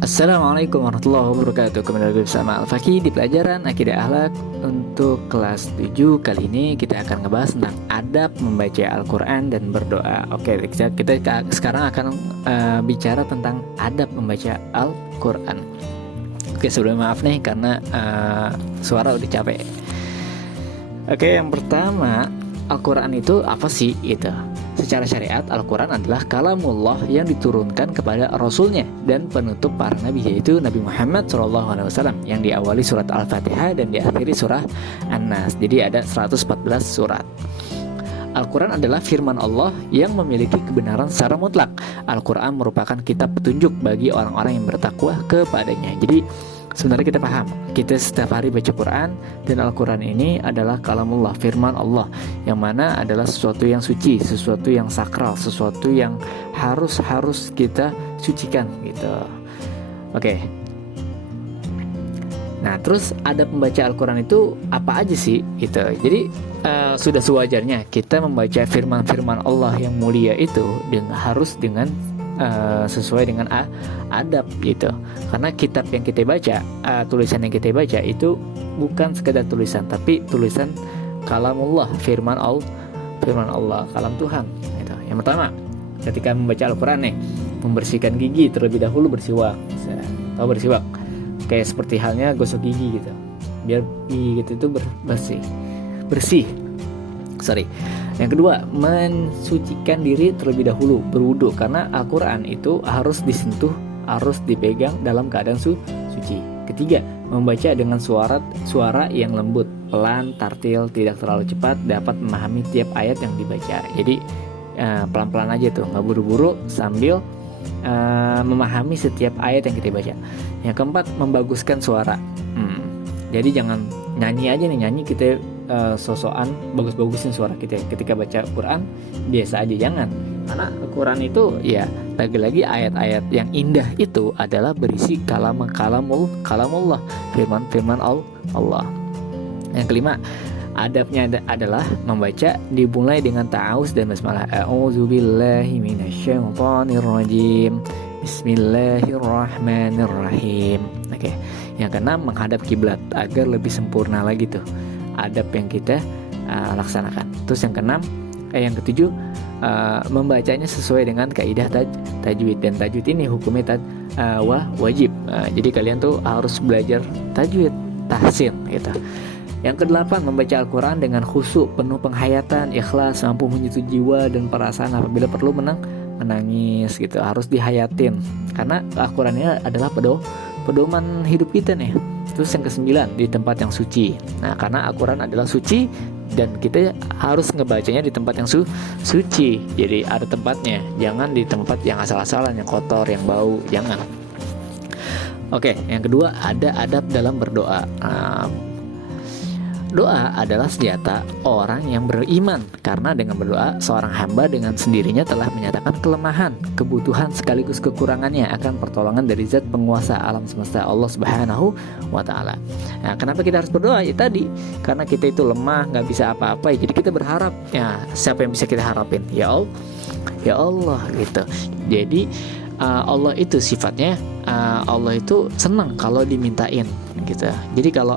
Assalamualaikum warahmatullahi wabarakatuh. Kembali lagi bersama Al-Faqih di pelajaran Akidah Akhlak untuk kelas 7. Kali ini kita akan ngebahas tentang adab membaca Al-Quran dan berdoa. Oke, kita sekarang akan bicara tentang adab membaca Al-Quran. Oke, sebelumnya maaf nih karena suara udah capek. Oke, yang pertama, Al-Quran itu apa sih? Gitu. Secara syariat, Al-Quran adalah kalamullah yang diturunkan kepada Rasulnya dan penutup para nabi, yaitu Nabi Muhammad SAW, yang diawali surat Al-Fatihah dan diakhiri surah An-Nas. Jadi ada 114 surat. Al-Quran adalah firman Allah yang memiliki kebenaran secara mutlak. Al-Quran merupakan kitab petunjuk bagi orang-orang yang bertakwa kepadanya. Jadi sebenarnya kita paham, kita setiap hari baca Quran, dan Al-Quran ini adalah kalamullah, firman Allah, yang mana adalah sesuatu yang suci, sesuatu yang sakral, sesuatu yang harus kita sucikan gitu. Oke. Nah, terus adab membaca Al-Quran itu apa aja sih gitu. Jadi sudah sewajarnya kita membaca firman-firman Allah yang mulia itu harus dengan sesuai dengan adab gitu. Karena kitab yang kita baca, tulisan yang kita baca itu bukan sekedar tulisan, tapi tulisan kalamullah, firman Allah, kalam Tuhan gitu. Yang pertama, ketika membaca Al-Quran nih, membersihkan gigi terlebih dahulu, bersiwak. Tahu bersiwak? Kayak seperti halnya gosok gigi gitu, biar gigi gitu itu bersih. Yang kedua, mensucikan diri terlebih dahulu, berwudu, karena Al-Quran itu harus disentuh, harus dipegang dalam keadaan suci. Ketiga, membaca dengan suara yang lembut, pelan, tartil, tidak terlalu cepat, dapat memahami tiap ayat yang dibaca. Jadi pelan-pelan aja tuh, nggak buru-buru, sambil memahami setiap ayat yang kita baca. Yang keempat, membaguskan suara. Jadi jangan nyanyi aja nih, nyanyi kita sosokan bagus-bagusin suara kita ketika baca Quran, biasa aja, jangan. Karena Quran itu ya lagi-lagi ayat-ayat yang indah itu adalah berisi kalamullah, firman Allah. Yang kelima, adabnya adalah membaca dimulai dengan ta'awuz dan basmalah. A'udzubillahi minasyaitonirrajim. Bismillahirrahmanirrahim. Oke. Yang keenam, menghadap kiblat agar lebih sempurna lagi tuh adab yang kita laksanakan. Terus yang ketujuh, membacanya sesuai dengan kaidah tajwid, dan tajwid ini hukumnya wajib. Jadi kalian tuh harus belajar tajwid, tahsin gitu. Yang kedelapan, membaca Al-Quran dengan khusyuk, penuh penghayatan, ikhlas, mampu menyentuh jiwa dan perasaan, apabila perlu menangis gitu, harus dihayatin, karena Al-Quran ini adalah pedoman hidup kita nih. Terus yang kesembilan, di tempat yang suci. Nah, karena Al-Quran adalah suci dan kita harus ngebacanya di tempat yang suci. Jadi ada tempatnya, jangan di tempat yang asal-asalan, yang kotor, yang bau, jangan. Oke, yang kedua, ada adab dalam berdoa. Doa adalah senjata orang yang beriman, karena dengan berdoa seorang hamba dengan sendirinya telah menyatakan kelemahan, kebutuhan sekaligus kekurangannya akan pertolongan dari zat penguasa alam semesta, Allah Subhanahu wa Ta'ala. Nah, kenapa kita harus berdoa? Ya tadi, karena kita itu lemah, nggak bisa apa-apa, jadi kita berharap. Ya, siapa yang bisa kita harapin? Ya Allah gitu. Jadi Allah itu sifatnya, Allah itu senang kalau dimintain gitu. Jadi kalau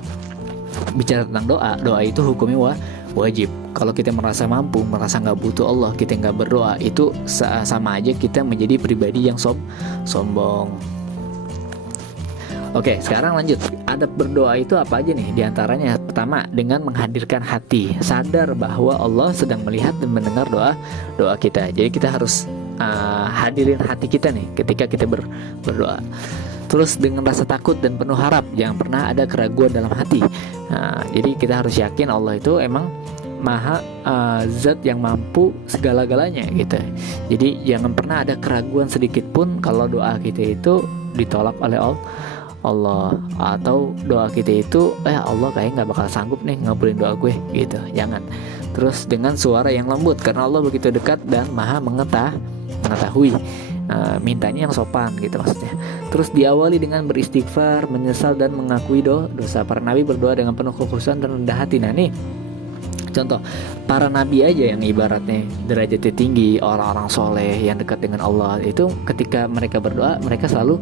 bicara tentang doa itu hukumnya wajib. Kalau kita merasa mampu, merasa nggak butuh Allah, kita nggak berdoa, itu sama aja kita menjadi pribadi yang sombong. Oke, sekarang lanjut. Adab berdoa itu apa aja nih? Di antaranya, pertama, dengan menghadirkan hati, sadar bahwa Allah sedang melihat dan mendengar doa kita. Jadi kita harus hadirin hati kita nih ketika kita berdoa. Terus dengan rasa takut dan penuh harap, jangan pernah ada keraguan dalam hati. Nah, jadi kita harus yakin Allah itu emang maha zat yang mampu segala-galanya gitu. Jadi jangan pernah ada keraguan sedikit pun kalau doa kita itu ditolak oleh Allah, atau doa kita itu Allah kayaknya nggak bakal sanggup nih ngabulin doa gue gitu. Jangan. Terus dengan suara yang lembut, karena Allah begitu dekat dan maha mengetahui. Mintanya yang sopan gitu maksudnya. Terus diawali dengan beristighfar, menyesal dan mengakui dosa. Para nabi berdoa dengan penuh kekhusyuan dan rendah hati. Nah nih contoh, para nabi aja yang ibaratnya derajatnya tinggi, orang-orang soleh yang dekat dengan Allah, itu ketika mereka berdoa, mereka selalu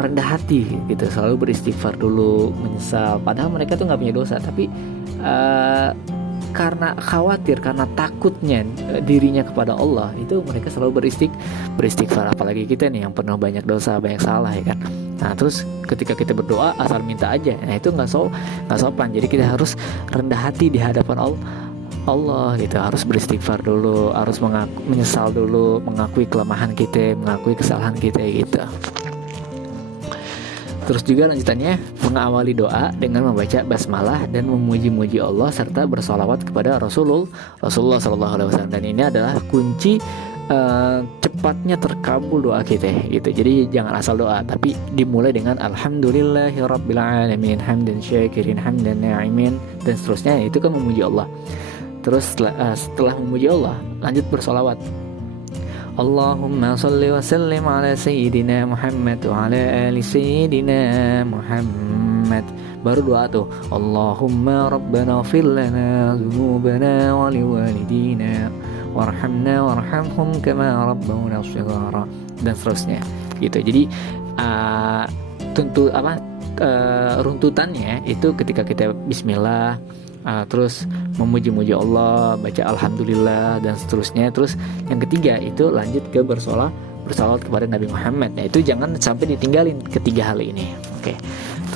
rendah hati gitu, selalu beristighfar dulu, menyesal. Padahal mereka tuh nggak punya dosa, tapi karena khawatir, karena takutnya dirinya kepada Allah, itu mereka selalu beristighfar. Apalagi kita nih yang penuh banyak dosa, banyak salah, ya kan. Nah terus ketika kita berdoa asal minta aja, nah itu nggak sopan. Jadi kita harus rendah hati di hadapan Allah gitu, harus beristighfar dulu, harus menyesal dulu, mengakui kelemahan kita, mengakui kesalahan kita gitu. Terus juga lanjutannya, mengawali doa dengan membaca basmalah dan memuji-muji Allah serta bersolawat kepada Rasulullah SAW. Dan ini adalah kunci cepatnya terkabul doa kita gitu. Jadi jangan asal doa, tapi dimulai dengan alhamdulillahirabbil alamin hamdan syakirin hamdan na'imin dan seterusnya. Itu kan memuji Allah. Terus setelah memuji Allah, lanjut bersolawat. Allahumma salli wa sallim ala sayyidina Muhammad wa ala ali sayyidina Muhammad. Baru doa tuh, Allahumma rabbana ighfir lana dzunubana wa liwalidina warhamna warhamhum kama rabbawna shighara dan seterusnya gitu. Jadi runtutannya itu ketika kita bismillah, terus memuji-muji Allah, baca alhamdulillah dan seterusnya. Terus yang ketiga itu lanjut ke bersolawat kepada Nabi Muhammad. Nah itu jangan sampai ditinggalin ketiga hal ini. Oke.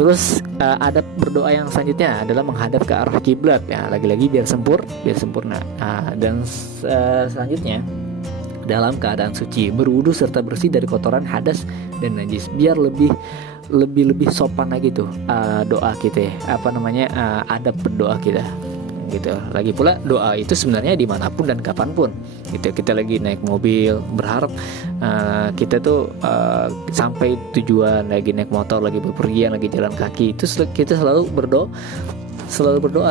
Terus adab berdoa yang selanjutnya adalah menghadap ke arah kiblat ya, lagi-lagi biar sempurna. Dan selanjutnya dalam keadaan suci, berwudu serta bersih dari kotoran hadas dan najis, biar lebih sopan lagi tuh doa kita, adab berdoa kita gitu. Lagi pula doa itu sebenarnya dimanapun dan kapanpun gitu. Kita lagi naik mobil, berharap kita tuh sampai tujuan, lagi naik motor, lagi bepergian, lagi jalan kaki, itu kita selalu berdoa,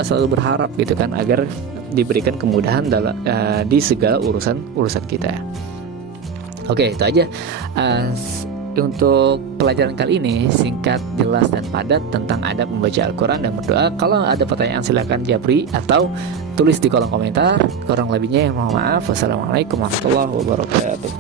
selalu berharap gitu kan, agar diberikan kemudahan dalam di segala urusan kita. Oke, itu aja untuk pelajaran kali ini, singkat, jelas, dan padat tentang adab membaca Al-Quran dan berdoa. Kalau ada pertanyaan silakan japri atau tulis di kolom komentar. Kurang lebihnya mohon maaf. Wassalamualaikum warahmatullahi wabarakatuh.